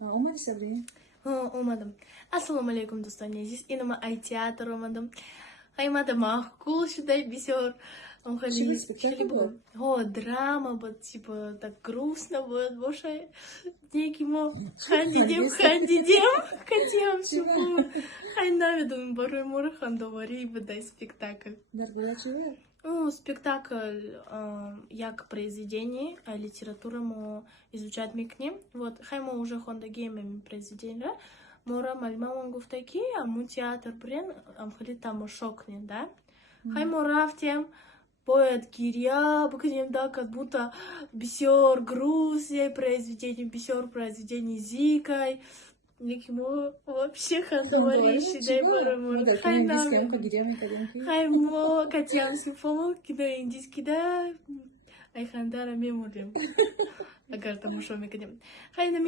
Olmadı Sabrina. Olmadım. Assalomu alaykum do'stlar, aziz. Inama ayteatr olmadim. Haymada ma'qul shunday bisyor. Что, спектакль был? Драма, вот, типа, так грустно, вот, больше некимо. Молодец. Хотим, все Чего? помню. Хай наведу, барой морхан, довари, выдай спектакль. Дарбала чего? Спектакль як произведение, литература мы изучать микнем. Вот, хаймо уже хонда геймами произведение. Мора мальма мангув такие, а мы театр брен, амхали там шокнет, да? Хаймо рафтем, поэт Кирья, букнем, да, как будто бисер Грузия, произведение Зикой. Никому вообще хандоварищи, дай барамур. Хаймо, Катян Суфомо, кида индийский, да, айхандара меморим. Агар там ушел мекадем. Хайна